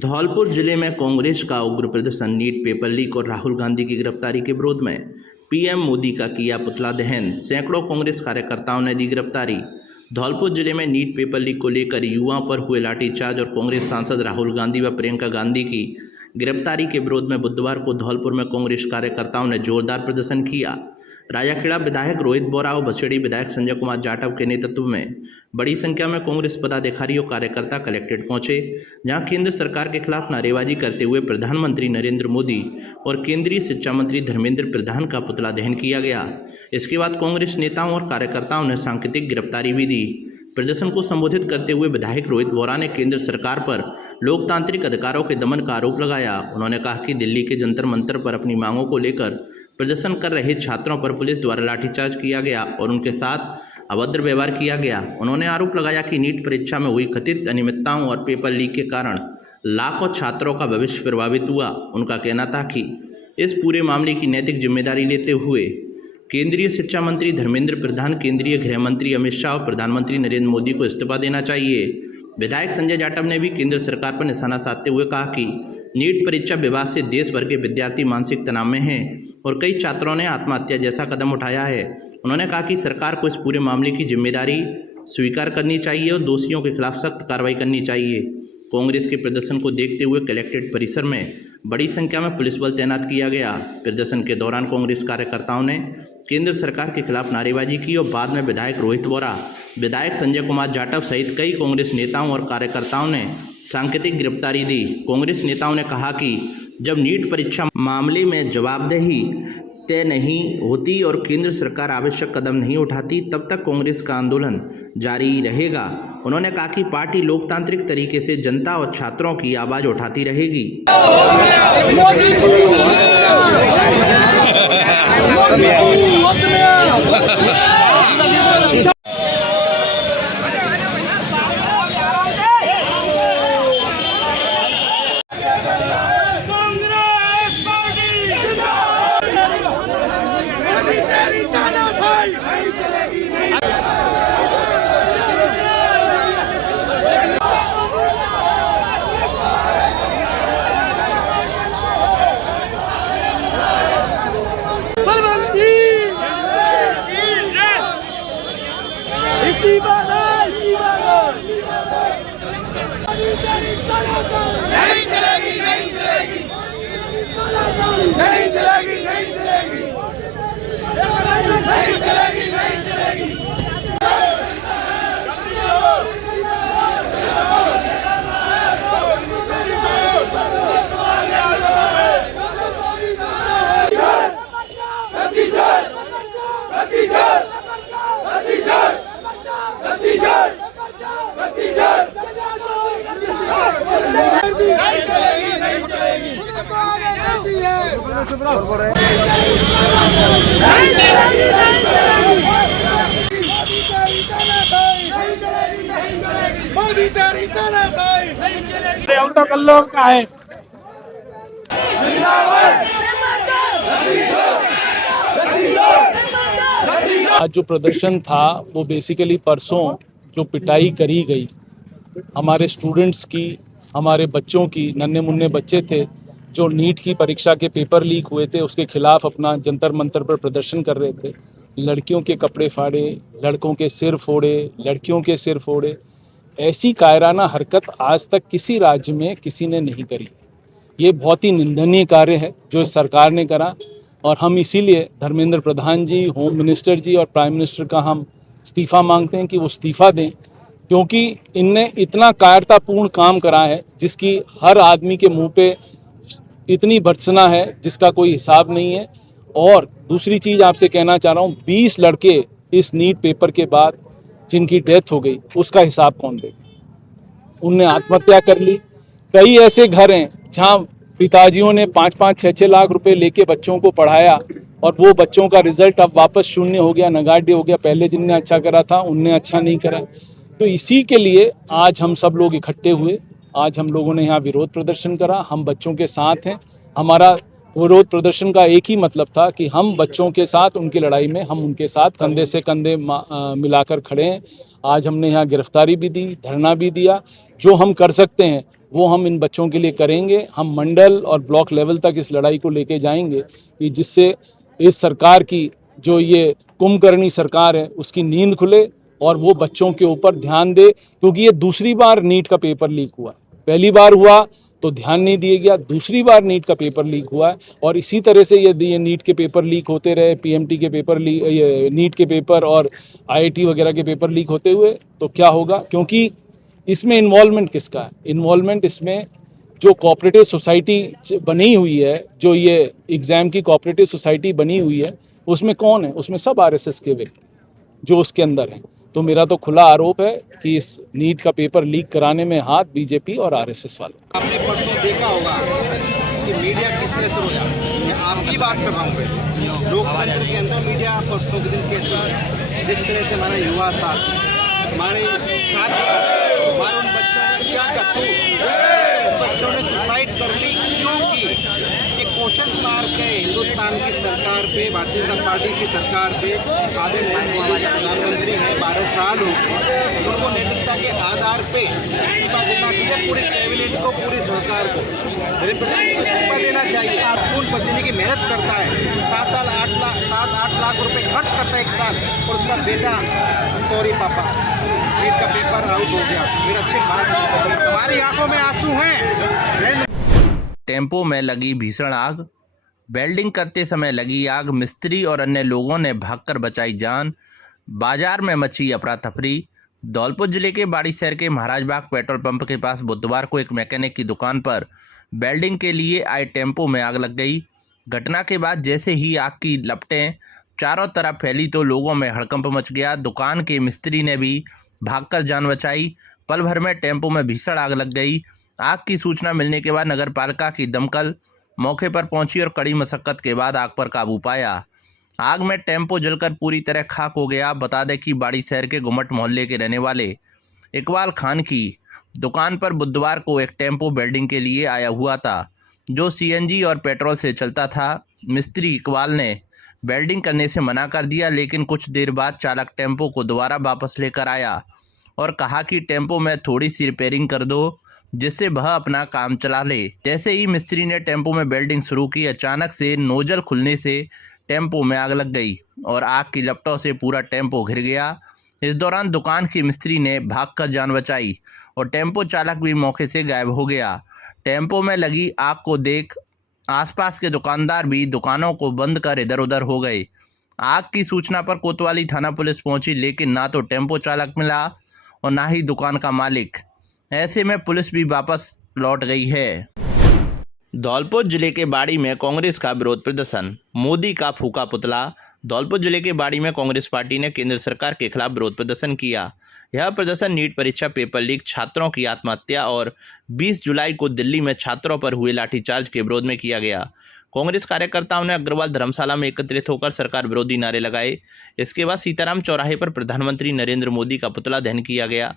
धौलपुर जिले में कांग्रेस का उग्र प्रदर्शन, नीट पेपर लीक और राहुल गांधी की गिरफ्तारी के विरोध में। पीएम मोदी का किया पुतला दहन, सैकड़ों कांग्रेस कार्यकर्ताओं ने दी गिरफ्तारी। धौलपुर जिले में नीट पेपर लीक को लेकर युवाओं पर हुए लाठीचार्ज और कांग्रेस सांसद राहुल गांधी व प्रियंका गांधी की गिरफ्तारी के विरोध में बुधवार को धौलपुर में कांग्रेस कार्यकर्ताओं ने जोरदार प्रदर्शन किया। राजाखेड़ा विधायक रोहित बोरा और बसेड़ी विधायक संजय कुमार जाटव के नेतृत्व में बड़ी संख्या में कांग्रेस पदाधिकारी और कार्यकर्ता कलेक्ट्रेट पहुंचे, जहां केंद्र सरकार के खिलाफ नारेबाजी करते हुए प्रधानमंत्री नरेंद्र मोदी और केंद्रीय शिक्षा मंत्री धर्मेंद्र प्रधान का पुतला दहन किया गया। इसके बाद कांग्रेस नेताओं और कार्यकर्ताओं ने सांकेतिक गिरफ्तारी भी दी। प्रदर्शन को संबोधित करते हुए विधायक रोहित बोरा ने केंद्र सरकार पर लोकतांत्रिक अधिकारों के दमन का आरोप लगाया। उन्होंने कहा कि दिल्ली के जंतर मंतर पर अपनी मांगों को लेकर प्रदर्शन कर रहे छात्रों पर पुलिस द्वारा लाठीचार्ज किया गया और उनके साथ अभद्र व्यवहार किया गया। उन्होंने आरोप लगाया कि नीट परीक्षा में हुई कथित अनियमितताओं और पेपर लीक के कारण लाखों छात्रों का भविष्य प्रभावित हुआ। उनका कहना था कि इस पूरे मामले की नैतिक जिम्मेदारी लेते हुए केंद्रीय शिक्षा मंत्री धर्मेंद्र प्रधान, केंद्रीय गृह मंत्री अमित शाह और प्रधानमंत्री नरेंद्र मोदी को इस्तीफा देना चाहिए। विधायक संजय जाटव ने भी केंद्र सरकार पर निशाना साधते हुए कहा कि नीट परीक्षा विवाद से देश भर के विद्यार्थी मानसिक तनाव में हैं और कई छात्रों ने आत्महत्या जैसा कदम उठाया है। उन्होंने कहा कि सरकार को इस पूरे मामले की जिम्मेदारी स्वीकार करनी चाहिए और दोषियों के खिलाफ सख्त कार्रवाई करनी चाहिए। कांग्रेस के प्रदर्शन को देखते हुए कलेक्ट्रेट परिसर में बड़ी संख्या में पुलिस बल तैनात किया गया। प्रदर्शन के दौरान कांग्रेस कार्यकर्ताओं ने केंद्र सरकार के खिलाफ नारेबाजी की और बाद में विधायक रोहित बोरा, विधायक संजय कुमार जाटव सहित कई कांग्रेस नेताओं और कार्यकर्ताओं ने सांकेतिक गिरफ्तारी दी। कांग्रेस नेताओं ने कहा कि जब नीट परीक्षा मामले में जवाबदेही तय नहीं होती और केंद्र सरकार आवश्यक कदम नहीं उठाती, तब तक कांग्रेस का आंदोलन जारी रहेगा। उन्होंने कहा कि पार्टी लोकतांत्रिक तरीके से जनता और छात्रों की आवाज़ उठाती रहेगी। नहीं चलेगी, नहीं चलेगी, नहीं चलेगी, नहीं चलेगी, नहीं चलेगी, नहीं चलेगी। हम तो कल लोग का है। आज जो प्रदर्शन था वो बेसिकली परसों जो पिटाई करी गई हमारे स्टूडेंट्स की, हमारे बच्चों की, नन्हे मुन्ने बच्चे थे जो नीट की परीक्षा के पेपर लीक हुए थे, उसके खिलाफ अपना जंतर मंतर पर प्रदर्शन कर रहे थे। लड़कियों के कपड़े फाड़े, लड़कों के सिर फोड़े, लड़कियों के सिर फोड़े। ऐसी कायराना हरकत आज तक किसी राज्य में किसी ने नहीं करी। ये बहुत ही निंदनीय कार्य है जो इस सरकार ने करा और हम इसीलिए धर्मेंद्र प्रधान जी, होम मिनिस्टर जी और प्राइम मिनिस्टर का हम इस्तीफ़ा मांगते हैं कि वो इस्तीफ़ा दें, क्योंकि इनने इतना कायरतापूर्ण काम करा है जिसकी हर आदमी के मुंह पे इतनी भर्त्सना है जिसका कोई हिसाब नहीं है। और दूसरी चीज़ आपसे कहना चाह रहा हूँ, 20 लड़के इस नीट पेपर के बाद जिनकी डेथ हो गई, उसका हिसाब कौन देगा? उनने आत्महत्या कर ली। कई ऐसे घर हैं जहाँ पिताजियों ने 5-5, 6-6 लाख रुपए लेके बच्चों को पढ़ाया और वो बच्चों का रिजल्ट अब वापस शून्य हो गया, नगाड़े हो गया। पहले जिनने अच्छा करा था उनने अच्छा नहीं करा। तो इसी के लिए आज हम सब लोग इकट्ठे हुए। आज हम लोगों ने यहाँ विरोध प्रदर्शन करा। हम बच्चों के साथ हैं। हमारा विरोध प्रदर्शन का एक ही मतलब था कि हम बच्चों के साथ उनकी लड़ाई में हम उनके साथ कंधे से कंधे मिलाकर खड़े हैं। आज हमने यहाँ गिरफ्तारी भी दी, धरना भी दिया। जो हम कर सकते हैं वो हम इन बच्चों के लिए करेंगे। हम मंडल और ब्लॉक लेवल तक इस लड़ाई को लेके जाएंगे कि जिससे इस सरकार की जो ये कुंभकर्णी सरकार है उसकी नींद खुले और वो बच्चों के ऊपर ध्यान दे, क्योंकि ये दूसरी बार नीट का पेपर लीक हुआ। पहली बार हुआ तो ध्यान नहीं दिया गया, दूसरी बार नीट का पेपर लीक हुआ है और इसी तरह से यदि ये नीट के पेपर लीक होते रहे, पीएमटी के पेपर लीक, नीट के पेपर और आईआईटी वगैरह के पेपर लीक होते हुए तो क्या होगा, क्योंकि इसमें इन्वॉल्वमेंट किसका है? इन्वॉल्वमेंट इसमें जो कोऑपरेटिव सोसाइटी बनी हुई है, जो ये एग्ज़ाम की कोऑपरेटिव सोसाइटी बनी हुई है, उसमें कौन है? उसमें सब आरएसएस के व्यक्ति जो उसके अंदर हैं। तो मेरा तो खुला आरोप है कि इस नीट का पेपर लीक कराने में हाथ बीजेपी और आरएसएस वाले। आपने परसों देखा होगा कि मीडिया किस तरह से हो जाता है। मैं आपकी बात कर रहा हूँ मैं, लोकतंत्र के अंदर मीडिया परसों के दिन कैसे हो जाए, जिस तरह से हमारा युवा साथी, हमारे छात्र, हमारे उन बच्चों ने क्या कसूर, इस बच्चों ने सुसाइड कर ली क्यों की? कि कोशिश मार के हिंदुस्तान की सरकार पे, भारतीय जनता पार्टी की सरकार पे आदरणीय मोदी प्रधानमंत्री हैं, 12 साल हो गए, उनको नेतृत्व के आधार पे इस्तीफा देना चाहिए पूरी कैबिनेट को, पूरी सरकार को, इस्तीफा देना चाहिए। खून पसीने की मेहनत करता है, 7-8 लाख रुपए खर्च करता है एक साल, और उसका बेटा सॉरी पापा नीट का पेपर आउट हो गया। फिर अच्छी बात, हमारी आंखों में आंसू हैं। टेम्पो में लगी भीषण आग, वेल्डिंग करते समय लगी आग, मिस्त्री और अन्य लोगों ने भागकर बचाई जान। बाजार में मची अफरा तफरी। धौलपुर जिले के बाड़ीशहर के महाराजबाग पेट्रोल पंप के पास बुधवार को एक मैकेनिक की दुकान पर वेल्डिंग के लिए आए टेम्पो में आग लग गई। घटना के बाद जैसे ही आग की लपटें चारों तरफ फैली तो लोगों में हड़कंप मच गया। दुकान के मिस्त्री ने भी भागकर जान बचाई। पल भर में टेम्पो में भीषण आग लग गई। आग की सूचना मिलने के बाद नगरपालिका की दमकल मौके पर पहुंची और कड़ी मशक्कत के बाद आग पर काबू पाया। आग में टेम्पो जलकर पूरी तरह खाक हो गया। बता दें कि बाड़ीशहर के गुमट मोहल्ले के रहने वाले इकबाल खान की दुकान पर बुधवार को एक टेम्पो वेल्डिंग के लिए आया हुआ था, जो सीएनजी और पेट्रोल से चलता था। मिस्त्री इकबाल ने वेल्डिंग करने से मना कर दिया, लेकिन कुछ देर बाद चालक टेम्पो को दोबारा वापस लेकर आया और कहा कि टेम्पो में थोड़ी सी रिपेयरिंग कर दो, जिससे वह अपना काम चला ले। जैसे ही मिस्त्री ने टेम्पो में वेल्डिंग शुरू की, अचानक से नोजल खुलने से टेम्पो में आग लग गई और आग की लपटों से पूरा टेम्पो घिर गया। इस दौरान दुकान की मिस्त्री ने भागकर जान बचाई और टेम्पो चालक भी मौके से गायब हो गया। टेम्पो में लगी आग को देख आसपास के दुकानदार भी दुकानों को बंद कर इधर उधर हो गए। आग की सूचना पर कोतवाली थाना पुलिस पहुंची, लेकिन ना तो टेम्पो चालक मिला और ना ही दुकान का मालिक। ऐसे में पुलिस भी वापस लौट गई है। धौलपुर जिले के बाड़ी में कांग्रेस का विरोध प्रदर्शन, मोदी का फूका पुतला। धौलपुर जिले के बाड़ी में कांग्रेस पार्टी ने केंद्र सरकार के खिलाफ विरोध प्रदर्शन किया। यह प्रदर्शन नीट परीक्षा पेपर लीक, छात्रों की आत्महत्या और 20 जुलाई को दिल्ली में छात्रों पर हुए लाठीचार्ज के विरोध में किया गया। कांग्रेस कार्यकर्ताओं ने अग्रवाल धर्मशाला में एकत्रित होकर सरकार विरोधी नारे लगाए। इसके बाद सीताराम चौराहे पर प्रधानमंत्री नरेंद्र मोदी का पुतला दहन किया गया।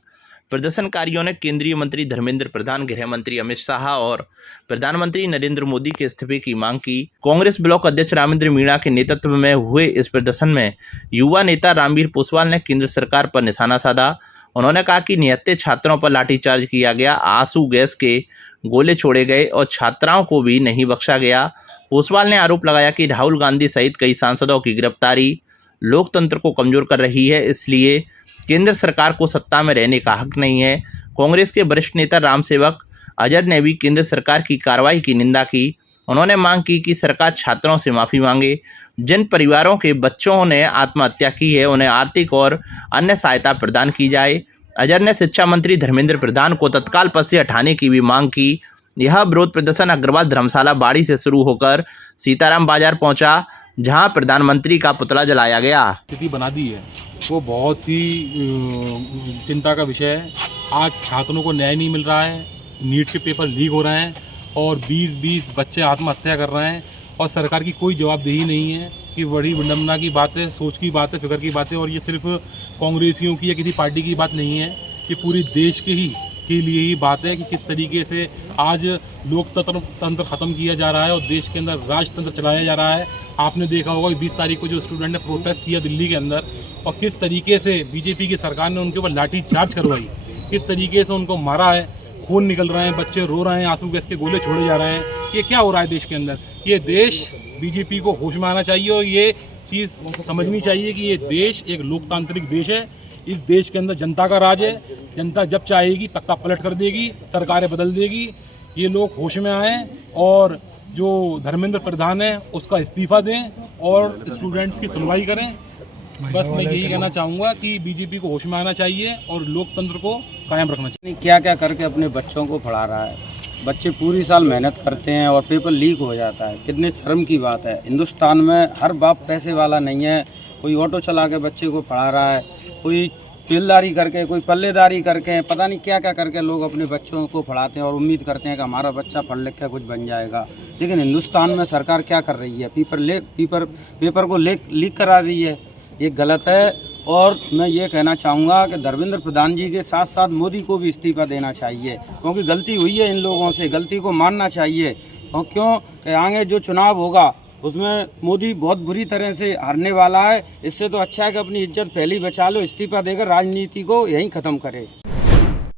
प्रदर्शनकारियों ने केंद्रीय मंत्री धर्मेंद्र प्रधान, गृह मंत्री अमित शाह और प्रधानमंत्री नरेंद्र मोदी के इस्तीफे की मांग की। कांग्रेस ब्लॉक अध्यक्ष रामेंद्र मीणा के नेतृत्व में हुए इस प्रदर्शन में युवा नेता रामवीर पोसवाल ने केंद्र सरकार पर निशाना साधा। उन्होंने कहा कि निहत्थे छात्रों पर लाठीचार्ज किया गया, आंसू गैस के गोले छोड़े गए और छात्राओं को भी नहीं बख्शा गया। पोसवाल ने आरोप लगाया कि राहुल गांधी सहित कई सांसदों की गिरफ्तारी लोकतंत्र को कमजोर कर रही है, इसलिए केंद्र सरकार को सत्ता में रहने का हक नहीं है। कांग्रेस के वरिष्ठ नेता रामसेवक अजर ने भी केंद्र सरकार की कार्रवाई की निंदा की। उन्होंने मांग की कि सरकार छात्रों से माफ़ी मांगे। जिन परिवारों के बच्चों ने आत्महत्या की है उन्हें आर्थिक और अन्य सहायता प्रदान की जाए। अजर ने शिक्षा मंत्री धर्मेंद्र प्रधान को तत्काल पद से हटाने की भी मांग की। यह विरोध प्रदर्शन अग्रवाल धर्मशाला बाड़ी से शुरू होकर सीताराम बाजार पहुंचा, जहां प्रधानमंत्री का पुतला जलाया गया। स्थिति बना दी है वो बहुत ही चिंता का विषय है। आज छात्रों को न्याय नहीं मिल रहा है, नीट के पेपर लीक हो रहे हैं और 20-20 बच्चे आत्महत्या कर रहे हैं और सरकार की कोई जवाबदेही नहीं है। कि बड़ी विडम्बना की बात है, सोच की बात है, फिक्र की बात है। और ये सिर्फ कांग्रेसियों की या किसी पार्टी की बात नहीं है, ये पूरी देश के लिए ही बात है कि किस तरीके से आज लोकतंत्र ख़त्म किया जा रहा है और देश के अंदर राजतंत्र चलाया जा रहा है। आपने देखा होगा 20 तारीख को जो स्टूडेंट ने प्रोटेस्ट किया दिल्ली के अंदर और किस तरीके से बीजेपी की सरकार ने उनके ऊपर लाठी चार्ज करवाई, किस तरीके से उनको मारा है। खून निकल रहे हैं, बच्चे रो रहे हैं, आंसू गैस के गोले छोड़े जा रहे हैं। ये क्या हो रहा है देश के अंदर? ये देश बीजेपी को होश में आना चाहिए और ये चीज़ समझनी चाहिए कि ये देश एक लोकतांत्रिक देश है। इस देश के अंदर जनता का राज है। जनता जब चाहेगी तख्ता पलट कर देगी, सरकारें बदल देगी। ये लोग होश में आएँ और जो धर्मेंद्र प्रधान है उसका इस्तीफा दें और स्टूडेंट्स की सुनवाई करें। बस मैं यही कहना चाहूँगा कि बीजेपी को होश में आना चाहिए और लोकतंत्र को कायम रखना चाहिए। क्या क्या करके अपने बच्चों को पढ़ा रहा है। बच्चे पूरी साल मेहनत करते हैं और पेपर लीक हो जाता है। कितने शर्म की बात है। हिंदुस्तान में हर बाप पैसे वाला नहीं है। कोई ऑटो चला के बच्चे को पढ़ा रहा है, कोई तिलदारी करके, कोई पल्लेदारी करके, पता नहीं क्या क्या करके लोग अपने बच्चों को पढ़ाते हैं और उम्मीद करते हैं कि हमारा बच्चा पढ़ लिख के कुछ बन जाएगा। लेकिन हिंदुस्तान में सरकार क्या कर रही है? पेपर को लीक करा रही है। ये गलत है। और मैं ये कहना चाहूँगा कि धर्मेंद्र प्रधान जी के साथ साथ मोदी को भी इस्तीफा देना चाहिए, क्योंकि गलती हुई है इन लोगों से। गलती को मानना चाहिए। और क्यों कि आगे जो चुनाव होगा उसमें मोदी बहुत बुरी तरह से हारने वाला है। इससे तो अच्छा है कि अपनी इज्जत पहले ही बचा लो, इस्तीफा देकर राजनीति को यहीं ख़त्म करे।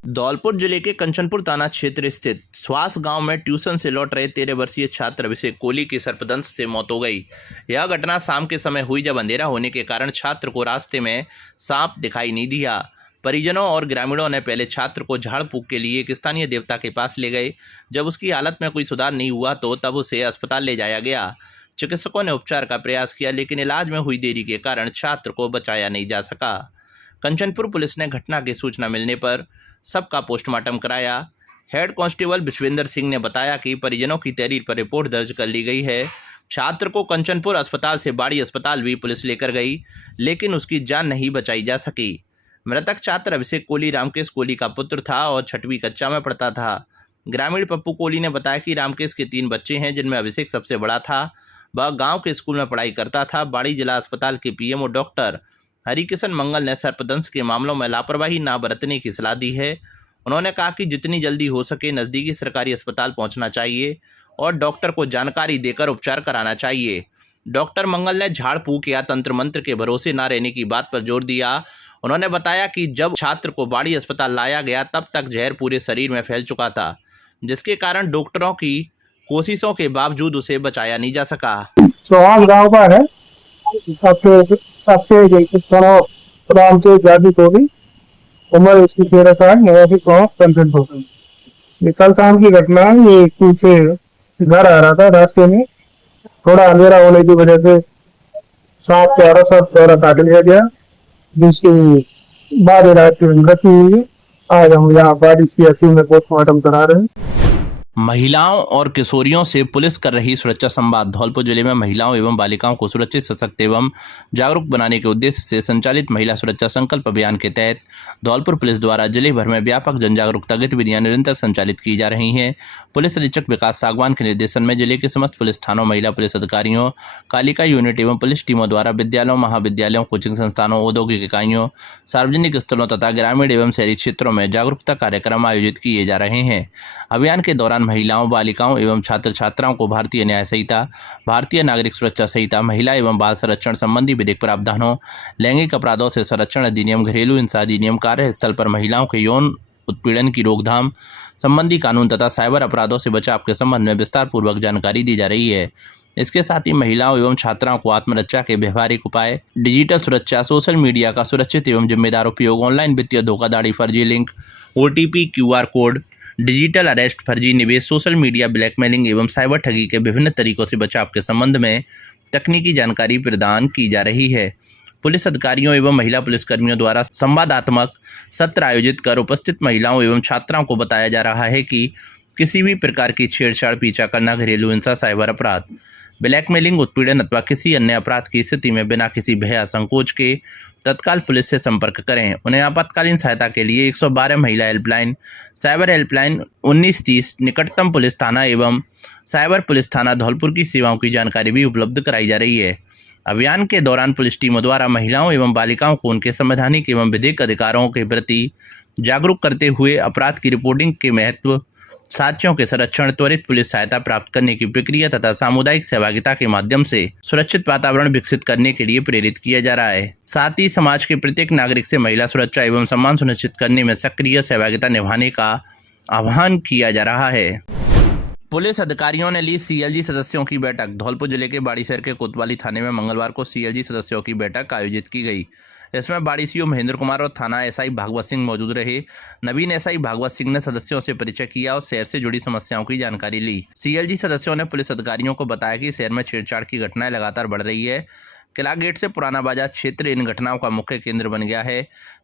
धौलपुर जिले के कंचनपुर थाना क्षेत्र स्थित स्वास गांव में ट्यूशन से लौट रहे 13 वर्षीय छात्र अभिषेक कोहली की सर्पदंश से मौत हो गई। यह घटना शाम के समय हुई जब अंधेरा होने के कारण छात्र को रास्ते में सांप दिखाई नहीं दिया। परिजनों और ग्रामीणों ने पहले छात्र को झाड़ फूक के लिए एक स्थानीय देवता के पास ले गए। जब उसकी हालत में कोई सुधार नहीं हुआ तो तब उसे अस्पताल ले जाया गया। चिकित्सकों ने उपचार का प्रयास किया, लेकिन इलाज में हुई देरी के कारण छात्र को बचाया नहीं जा सका। कंचनपुर पुलिस ने घटना की सूचना मिलने पर सबका पोस्टमार्टम कराया। हेड कांस्टेबल विश्वेंद्र सिंह ने बताया कि परिजनों की तहरीर पर रिपोर्ट दर्ज कर ली गई है। छात्र को कंचनपुर अस्पताल से बाड़ी अस्पताल भी पुलिस लेकर गई, लेकिन उसकी जान नहीं बचाई जा सकी। मृतक छात्र अभिषेक कोहली रामकेश कोहली का पुत्र था और 6वीं कक्षा में पढ़ता था। ग्रामीण पप्पू कोहली ने बताया कि रामकेश के 3 बच्चे हैं, जिनमें अभिषेक सबसे बड़ा था। वह गांव के स्कूल में पढ़ाई करता था। बाड़ी जिला अस्पताल के पीएमओ डॉक्टर हरिकिशन मंगल ने सर्पदंश के मामलों में लापरवाही ना बरतने की सलाह दी है। उन्होंने कहा कि जितनी जल्दी हो सके नज़दीकी सरकारी अस्पताल पहुंचना चाहिए और डॉक्टर को जानकारी देकर उपचार कराना चाहिए। डॉक्टर मंगल ने झाड़ फूक या तंत्र मंत्र के भरोसे ना रहने की बात पर जोर दिया। उन्होंने बताया कि जब छात्र को बाड़ी अस्पताल लाया गया तब तक जहर पूरे शरीर में फैल चुका था, जिसके कारण डॉक्टरों की कोशिशों के बावजूद उसे बचाया नहीं जा सका। स्वास गांव का है। रामकेश गांधी कोहली, उम्र इसकी 13 साल, निवासी गांव कंचनपुर। ये कल शाम की घटना है। ये स्कूल से घर आ रहा था। रास्ते में थोड़ा अंधेरा होने की वजह से सांप के सब द्वारा काट लिया गया, जिसकी बाद रात की मृत्यु हुई है। आज हम यहाँ बारिश की अस्थिति में पोस्टमार्टम करा रहे हैं। महिलाओं और किशोरियों से पुलिस कर रही सुरक्षा संवाद। धौलपुर जिले में महिलाओं एवं बालिकाओं को सुरक्षित, सशक्त एवं जागरूक बनाने के उद्देश्य से संचालित महिला सुरक्षा संकल्प अभियान के तहत धौलपुर पुलिस द्वारा जिले भर में व्यापक जन जागरूकता गतिविधियां निरंतर संचालित की जा रही हैं। पुलिस अधीक्षक विकास सागवान के निर्देशन में जिले के समस्त पुलिस थानों, महिला पुलिस अधिकारियों, कालिका यूनिट एवं पुलिस टीमों द्वारा विद्यालयों, महाविद्यालयों, कोचिंग संस्थानों, औद्योगिक इकाइयों, सार्वजनिक स्थलों तथा ग्रामीण एवं शहरी क्षेत्रों में जागरूकता कार्यक्रम आयोजित किए जा रहे हैं। अभियान के दौरान महिलाओं, बालिकाओं एवं छात्र छात्राओं को भारतीय न्याय संहिता, भारतीय नागरिक सुरक्षा संहिता, महिला एवं बाल संरक्षण संबंधी विधिक प्रावधानों, लैंगिक अपराधों से संरक्षण अधिनियम, घरेलू हिंसा अधिनियम, कार्यस्थल पर महिलाओं के यौन उत्पीड़न की रोकथाम संबंधी कानून तथा साइबर अपराधों से बचाव के संबंध में विस्तार पूर्वक जानकारी दी जा रही है। इसके साथ ही महिलाओं एवं छात्राओं को आत्मरक्षा के व्यवहारिक उपाय, डिजिटल सुरक्षा, सोशल मीडिया का सुरक्षित एवं जिम्मेदार उपयोग, ऑनलाइन वित्तीय धोखाधड़ी, फर्जी link, OTP, QR code, digital arrest, फर्जी निवेश, सोशल मीडिया ब्लैकमेलिंग एवं साइबर ठगी के विभिन्न तरीकों से बचाव के संबंध में तकनीकी जानकारी प्रदान की जा रही है। पुलिस अधिकारियों एवं महिला पुलिसकर्मियों द्वारा संवादात्मक सत्र आयोजित कर उपस्थित महिलाओं एवं छात्राओं को बताया जा रहा है कि किसी भी प्रकार की छेड़छाड़, पीछा करना, घरेलू हिंसा, साइबर अपराध, ब्लैकमेलिंग, उत्पीड़न अथवा किसी अन्य अपराध की स्थिति में बिना किसी भय या संकोच के तत्काल पुलिस से संपर्क करें। उन्हें आपातकालीन सहायता के लिए 112 महिला हेल्पलाइन, साइबर हेल्पलाइन 1930, निकटतम पुलिस थाना एवं साइबर पुलिस थाना धौलपुर की सेवाओं की जानकारी भी उपलब्ध कराई जा रही है। अभियान के दौरान पुलिस टीमों द्वारा महिलाओं एवं बालिकाओं को उनके संवैधानिक एवं विधिक अधिकारों के प्रति जागरूक करते हुए अपराध की रिपोर्टिंग के महत्व, साक्ष्यों के संरक्षण, त्वरित पुलिस सहायता प्राप्त करने की प्रक्रिया तथा सामुदायिक सहभागिता के माध्यम से सुरक्षित वातावरण विकसित करने के लिए प्रेरित किया जा रहा है। साथ ही समाज के प्रत्येक नागरिक से महिला सुरक्षा एवं सम्मान सुनिश्चित करने में सक्रिय सहभागिता निभाने का आह्वान किया जा रहा है। पुलिस अधिकारियों ने ली सीएलजी सदस्यों की बैठक। धौलपुर जिले के बाड़ीशहर के कोतवाली थाने में मंगलवार को सीएलजी सदस्यों की बैठक आयोजित की गई। इसमें बाड़ी सीओ महेंद्र कुमार और थाना एसआई भागवत सिंह मौजूद रहे। नवीन एसआई भागवत सिंह ने सदस्यों से परिचय किया और शहर से जुड़ी समस्याओं की जानकारी ली। सीएलजी सदस्यों ने पुलिस अधिकारियों को बताया कि शहर में छेड़छाड़ की घटनाएं लगातार बढ़ रही है। किला गेट से पुराना बाजार क्षेत्र इन घटनाओं का मुख्य केंद्र बन गया है।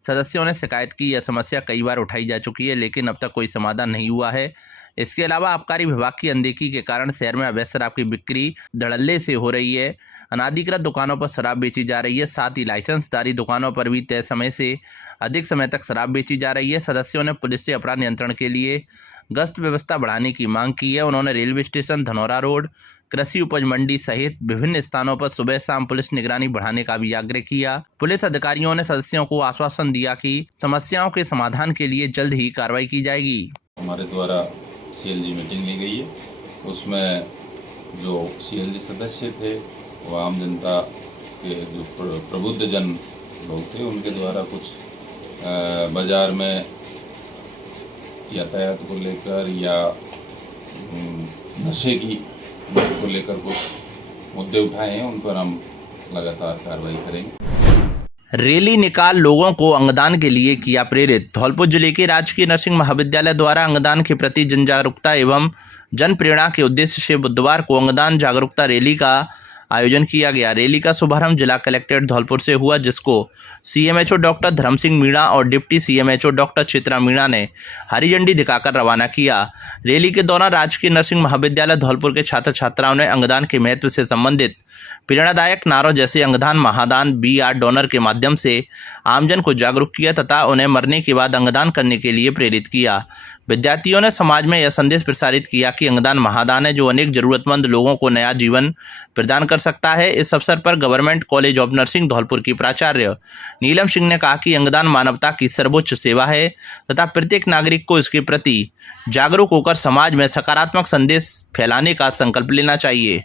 सदस्यों ने शिकायत की, यह समस्या कई बार उठाई जा चुकी है, लेकिन अब तक कोई समाधान नहीं हुआ है। इसके अलावा आबकारी विभाग की अनदेखी के कारण शहर में अवैध शराब की बिक्री धड़ल्ले से हो रही है। अनाधिकृत दुकानों पर शराब बेची जा रही है। साथ ही लाइसेंसधारी दुकानों पर भी तय समय से अधिक समय तक शराब बेची जा रही है। सदस्यों ने पुलिस से अपराध नियंत्रण के लिए गश्त व्यवस्था बढ़ाने की मांग की है। उन्होंने रेलवे स्टेशन, धनौरा रोड, कृषि उपज मंडी सहित विभिन्न स्थानों पर सुबह शाम पुलिस निगरानी बढ़ाने का भी आग्रह किया। पुलिस अधिकारियों ने सदस्यों को आश्वासन दिया कि समस्याओं के समाधान के लिए जल्द ही कार्रवाई की जाएगी। हमारे द्वारा सीएलजी मीटिंग ली गई है। उसमें जो सीएलजी सदस्य थे वो आम जनता के जो प्रबुद्ध जन लोग थे, उनके द्वारा कुछ बाज़ार में यातायात को लेकर या नशे की को लेकर कुछ मुद्दे उठाए हैं, उन पर हम लगातार कार्रवाई करेंगे। रैली निकाल लोगों को अंगदान के लिए किया प्रेरित। धौलपुर जिले के राजकीय नर्सिंग महाविद्यालय द्वारा अंगदान के प्रति जन जागरूकता एवं जन प्रेरणा के उद्देश्य से बुधवार को अंगदान जागरूकता रैली का आयोजन किया गया। रैली का शुभारंभ जिला कलेक्ट्रेट धौलपुर से हुआ, जिसको सीएमएचओ डॉक्टर धर्म सिंह मीणा और deputy CMHO doctor Chitra Meena ने हरी झंडी दिखाकर रवाना किया। रैली के दौरान राजकीय नर्सिंग महाविद्यालय धौलपुर के छात्र छात्राओं ने अंगदान के महत्व से संबंधित प्रेरणादायक नारों जैसे अंगदान महादान, BR डोनर के माध्यम से आमजन को जागरूक किया तथा उन्हें मरने के बाद अंगदान करने के लिए प्रेरित किया। विद्यार्थियों ने समाज में यह संदेश प्रसारित किया कि अंगदान महादान है जो अनेक जरूरतमंद लोगों को नया जीवन प्रदान कर सकता है। इस अवसर पर government college of nursing Dholpur की प्राचार्य नीलम सिंह ने कहा कि अंगदान मानवता की सर्वोच्च सेवा है तथा प्रत्येक नागरिक को इसके प्रति जागरूक होकर समाज में सकारात्मक संदेश फैलाने का संकल्प लेना चाहिए।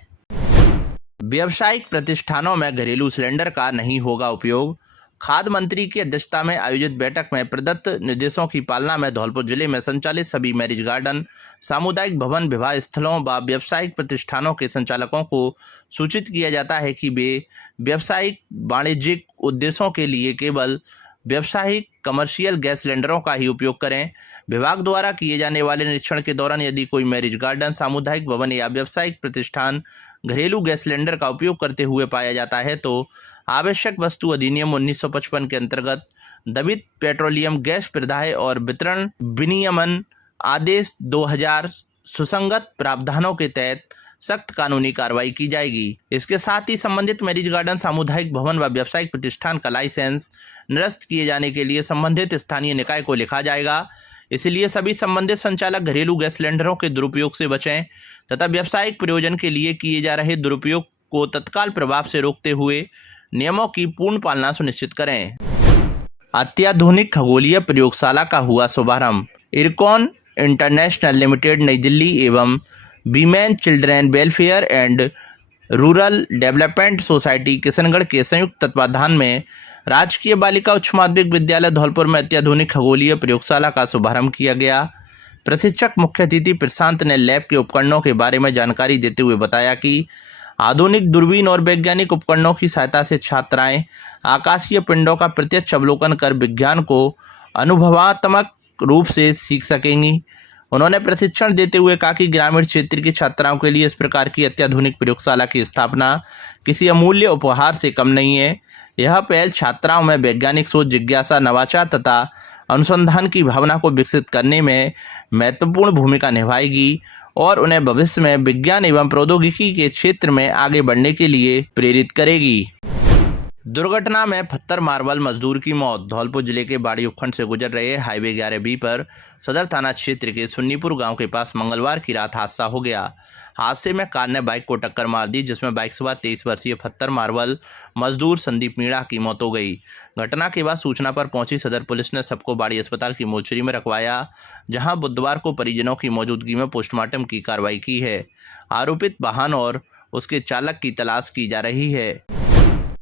व्यावसायिक प्रतिष्ठानों में घरेलू सिलेंडर का नहीं होगा उपयोग। खाद्य मंत्री की अध्यक्षता में आयोजित बैठक में प्रदत्त निर्देशों की पालना में धौलपुर जिले में संचालित सभी मैरिज गार्डन, सामुदायिक भवन, विवाह स्थलों व व्यावसायिक प्रतिष्ठानों के संचालकों को सूचित किया जाता है कि वे व्यावसायिक वाणिज्यिक उद्देश्यों के लिए केवल व्यावसायिक कमर्शियल गैस सिलेंडरों का ही उपयोग करें। विभाग द्वारा किए जाने वाले निरीक्षण के दौरान यदि कोई मैरिज गार्डन, सामुदायिक भवन या व्यावसायिक प्रतिष्ठान घरेलू गैस सिलेंडर का उपयोग करते हुए पाया जाता है तो आवश्यक वस्तु अधिनियम 1955 के अंतर्गत दबित पेट्रोलियम गैस प्रदाय और वितरण विनियमन आदेश 2000 सुसंगत प्रावधानों के तहत सख्त कानूनी कार्रवाई की जाएगी। इसके साथ ही संबंधित मैरिज गार्डन, सामुदायिक भवन व व्यावसायिक प्रतिष्ठान का लाइसेंस निरस्त किए जाने के लिए संबंधित स्थानीय निकाय को लिखा जाएगा। इसलिए सभी संबंधित संचालक घरेलू गैस सिलेंडरों के दुरुपयोग से बचें तथा व्यावसायिक प्रयोजन के लिए किए जा रहे दुरुपयोग को तत्काल प्रभाव से रोकते हुए नियमों की पूर्ण पालना सुनिश्चित करें। अत्याधुनिक खगोलीय प्रयोगशाला का हुआ शुभारंभ। इरकॉन इंटरनेशनल लिमिटेड नई दिल्ली एवं women children welfare and rural development society Kishangarh के संयुक्त तत्वाधान में राजकीय बालिका उच्च माध्यमिक विद्यालय धौलपुर में अत्याधुनिक खगोलीय प्रयोगशाला का शुभारंभ किया गया। प्रशिक्षक मुख्य अतिथि प्रशांत ने लैब के उपकरणों के बारे में जानकारी देते हुए बताया कि आधुनिक दूरबीन और वैज्ञानिक उपकरणों की सहायता से छात्राएं आकाशीय पिंडों का प्रत्यक्ष अवलोकन कर विज्ञान को अनुभवात्मक रूप से सीख सकेंगी। उन्होंने प्रशिक्षण देते हुए कहा कि ग्रामीण क्षेत्र की छात्राओं के लिए इस प्रकार की अत्याधुनिक प्रयोगशाला की स्थापना किसी अमूल्य उपहार से कम नहीं है। यह पहल छात्राओं में वैज्ञानिक सोच, जिज्ञासा, नवाचार तथा अनुसंधान की भावना को विकसित करने में महत्वपूर्ण भूमिका निभाएगी और उन्हें भविष्य में विज्ञान एवं प्रौद्योगिकी के क्षेत्र में आगे बढ़ने के लिए प्रेरित करेगी। दुर्घटना में पत्थर मार्बल मजदूर की मौत। धौलपुर जिले के बाड़ी उपखंड से गुजर रहे हाईवे 11B पर सदर थाना क्षेत्र के सुन्नीपुर गांव के पास मंगलवार की रात हादसा हो गया। हादसे में कार ने बाइक को टक्कर मार दी, जिसमें बाइक सवार 23 वर्षीय पत्थर मार्बल मजदूर संदीप मीणा की मौत हो गई। घटना के बाद सूचना पर पहुंची सदर पुलिस ने सबको बाड़ी अस्पताल की मोर्चरी में रखवाया, जहां बुधवार को परिजनों की मौजूदगी में पोस्टमार्टम की कार्रवाई की है। आरोपित वाहन और उसके चालक की तलाश की जा रही है।